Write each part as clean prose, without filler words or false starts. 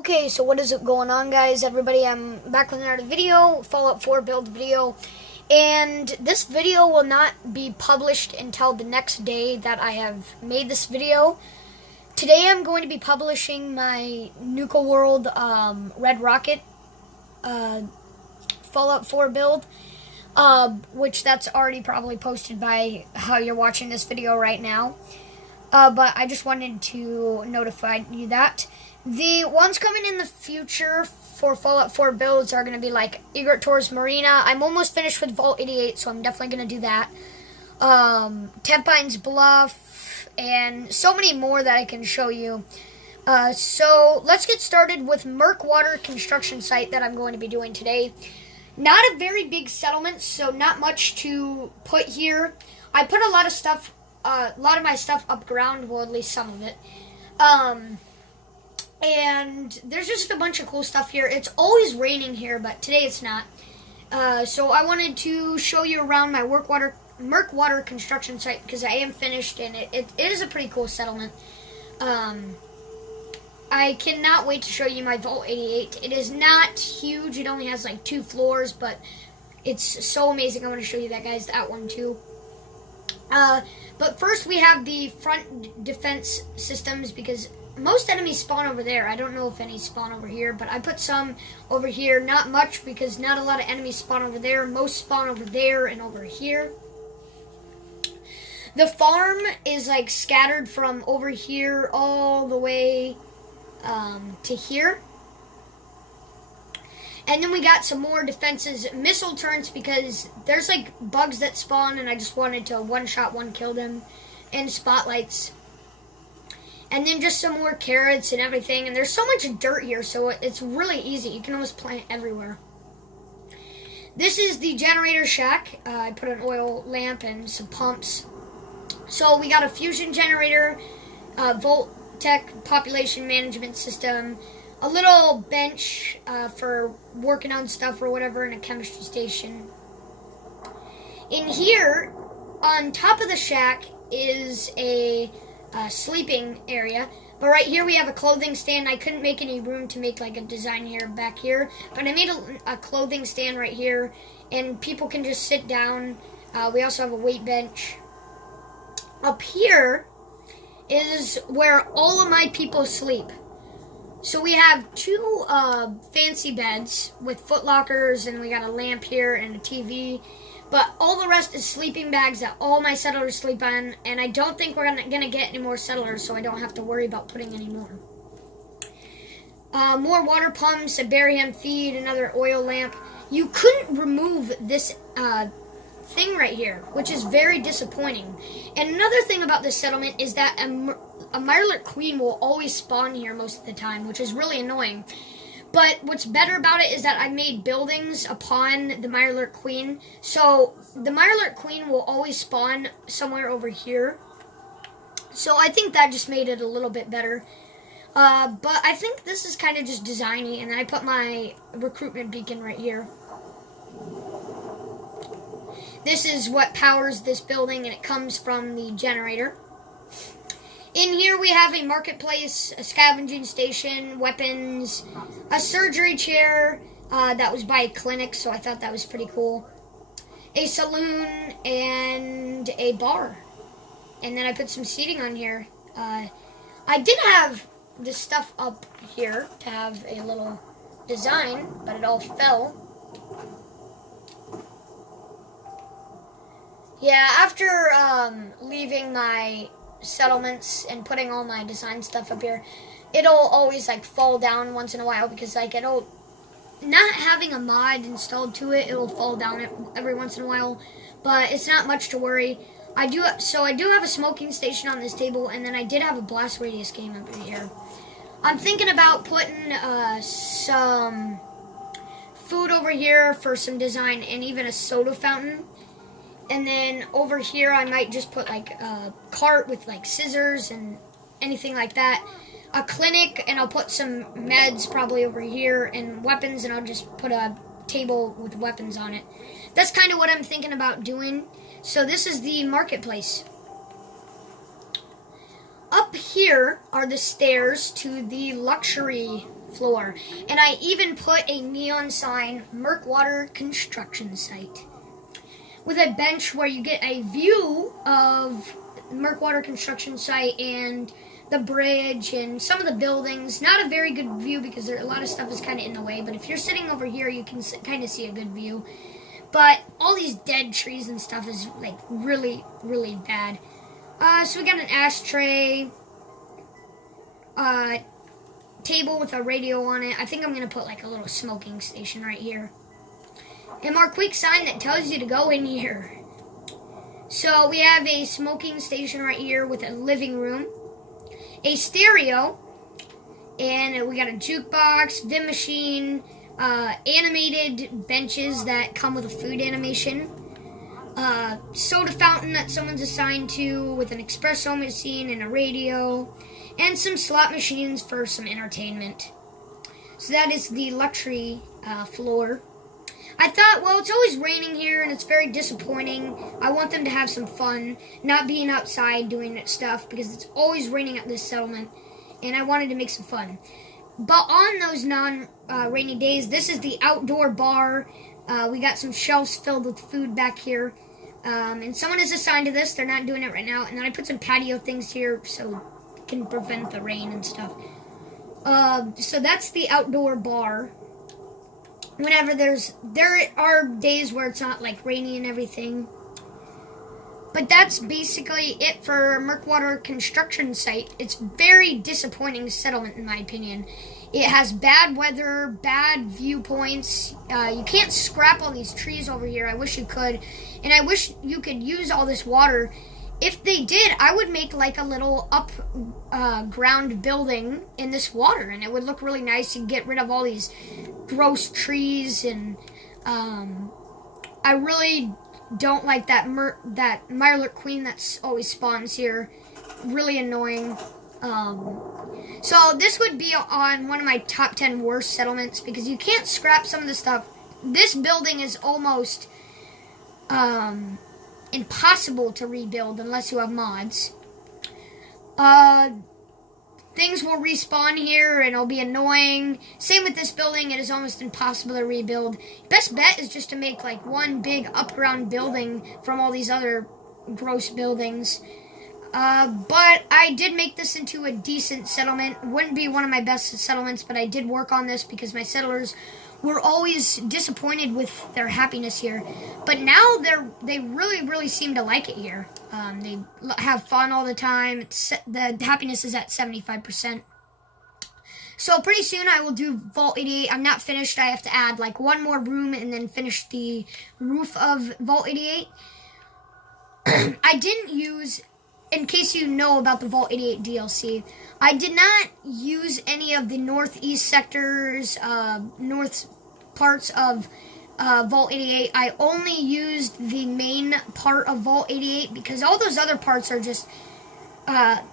Okay, so what is going on, guys? Everybody, I'm back with another video, Fallout 4 build video, and this video will not be published until the next day that I have made this video. Today I'm going to be publishing my Nuka World Red Rocket Fallout 4 build, which that's already probably posted by how you're watching this video right now. But I just wanted to notify you that. The ones coming in the future for Fallout 4 builds are going to be like Egret Tours Marina. I'm almost finished with Vault 88, so I'm definitely going to do that. Tempine's Bluff, and so many more that I can show you. So let's get started with Mirkwater construction site that I'm going to be doing today. Not a very big settlement, so not much to put here. I put a lot of stuff, a lot of my stuff up ground, well, at least some of it. And there's just a bunch of cool stuff here. It's always raining here, but today it's not. So I wanted to show you around my Mirkwater construction site because I am finished, and it is a pretty cool settlement. I cannot wait to show you my Vault 88. It is not huge. It only has like 2 floors, but it's so amazing. I want to show you that, guys, that one too. But first we have the front defense systems because most enemies spawn over there. I don't know if any spawn over here, but I put some over here. Not much because not a lot of enemies spawn over there. Most spawn over there and over here. The farm is like scattered from over here all the way to here. And then we got some more defenses, missile turrets, because there's like bugs that spawn and I just wanted to one-shot, one-kill them, and spotlights. And then just some more carrots and everything. And there's so much dirt here, so it's really easy. You can almost plant everywhere. This is the generator shack. I put an oil lamp and some pumps. So we got a fusion generator, Volt-Tech population management system, a little bench for working on stuff or whatever, and a chemistry station. In here, on top of the shack, is a sleeping area, but right here we have a clothing stand. I couldn't make any room to make like a design here back here, but I made a clothing stand right here, and people can just sit down. We also have a weight bench. Up here is where all of my people sleep. So we have 2 fancy beds with foot lockers, and we got a lamp here and a TV. But all the rest is sleeping bags that all my settlers sleep on, and I don't think we're gonna get any more settlers, so I don't have to worry about putting any more. More water pumps, a berry feed, another oil lamp. You couldn't remove this thing right here, which is very disappointing. And another thing about this settlement is that a Mirkwater queen will always spawn here most of the time, which is really annoying. But what's better about it is that I made buildings upon the Mirkwater queen. So the Mirkwater queen will always spawn somewhere over here. So I think that just made it a little bit better. But I think this is kind of just designy. And then I put my recruitment beacon right here. This is what powers this building, and it comes from the generator. In here we have a marketplace, a scavenging station, weapons, a surgery chair that was by a clinic, so I thought that was pretty cool. A saloon and a bar. And then I put some seating on here. I did have this stuff up here to have a little design, but it all fell. Yeah, after leaving my settlements and putting all my design stuff up here, it'll always like fall down once in a while because like it'll, not having a mod installed to it, it'll fall down every once in a while, but it's not much to worry. I do have a smoking station on this table, and then I did have a blast radius game up here. I'm thinking about putting some food over here for some design, and even a soda fountain. And then over here, I might just put like a cart with like scissors and anything like that. A clinic, and I'll put some meds probably over here, and weapons, and I'll just put a table with weapons on it. That's kind of what I'm thinking about doing. So this is the marketplace. Up here are the stairs to the luxury floor. And I even put a neon sign, Mirkwater construction site, with a bench where you get a view of Mirkwater construction site and the bridge and some of the buildings. Not a very good view because a lot of stuff is kind of in the way, but if you're sitting over here, you can kind of see a good view. But all these dead trees and stuff is like really, really bad. So we got an ashtray, table with a radio on it. I think I'm going to put like a little smoking station right here. And our quick sign that tells you to go in here. So we have a smoking station right here with a living room, a stereo, and we got a jukebox, Vim machine, animated benches that come with a food animation, soda fountain that someone's assigned to with an espresso machine and a radio, and some slot machines for some entertainment. So that is the luxury floor. I thought, well, it's always raining here and it's very disappointing. I want them to have some fun, not being outside doing that stuff because it's always raining at this settlement, and I wanted to make some fun. But on those non-rainy days, this is the outdoor bar. We got some shelves filled with food back here. And someone is assigned to this. They're not doing it right now. And then I put some patio things here so it can prevent the rain and stuff. So that's the outdoor bar. Whenever there are days where it's not like rainy and everything. But that's basically it for Mirkwater construction site. It's very disappointing settlement in my opinion. It has bad weather, bad viewpoints. You can't scrap all these trees over here. I wish you could. And I wish you could use all this water. If they did, I would make like a little ground building in this water, and it would look really nice and get rid of all these gross trees. And I really don't like that Mirkwater queen that's always spawns here. Really annoying. So this would be on one of my top 10 worst settlements because you can't scrap some of the stuff. This building is almost impossible to rebuild unless you have mods. Things will respawn here and it'll be annoying. Same with this building, it is almost impossible to rebuild. Best bet is just to make like one big up-ground building from all these other gross buildings. But I did make this into a decent settlement. Wouldn't be one of my best settlements, but I did work on this because my settlers were always disappointed with their happiness here. But now they really, really seem to like it here. They have fun all the time. The happiness is at 75%. So pretty soon I will do Vault 88. I'm not finished. I have to add like one more room and then finish the roof of Vault 88. I didn't use, in case you know about the Vault 88 DLC, I did not use any of the northeast sectors, north parts of Vault 88. I only used the main part of Vault 88 because all those other parts are just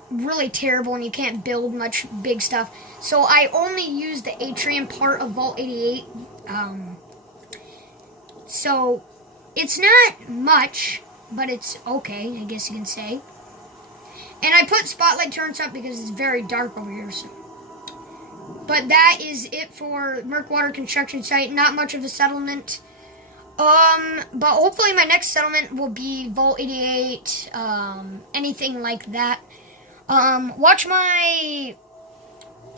really terrible and you can't build much big stuff. So I only used the atrium part of Vault 88. So it's not much, but it's okay, I guess you can say. And I put spotlight turrets up because it's very dark over here. So. But that is it for Mirkwater construction site. Not much of a settlement. But hopefully my next settlement will be Vault 88. Anything like that. Watch my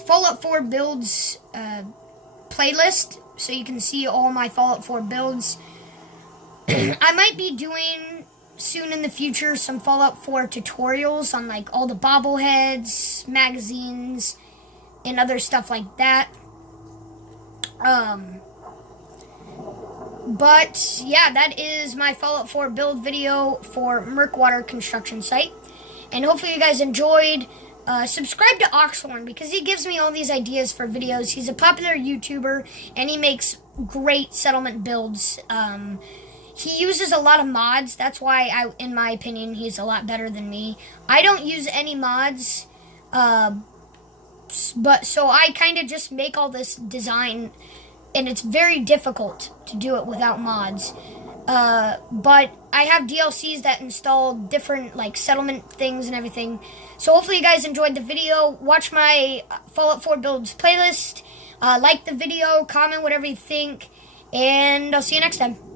Fallout 4 builds playlist so you can see all my Fallout 4 builds. I might be doing soon in the future some Fallout 4 tutorials on like all the bobbleheads, magazines, and other stuff like that. But yeah, that is my Fallout 4 build video for Mirkwater construction site. And hopefully you guys enjoyed. Subscribe to Oxhorn because he gives me all these ideas for videos. He's a popular YouTuber and he makes great settlement builds. He uses a lot of mods. That's why, in my opinion, he's a lot better than me. I don't use any mods, but so I kind of just make all this design, and it's very difficult to do it without mods. But I have DLCs that install different like settlement things and everything. So hopefully you guys enjoyed the video. Watch my Fallout 4 builds playlist. Like the video, comment whatever you think, and I'll see you next time.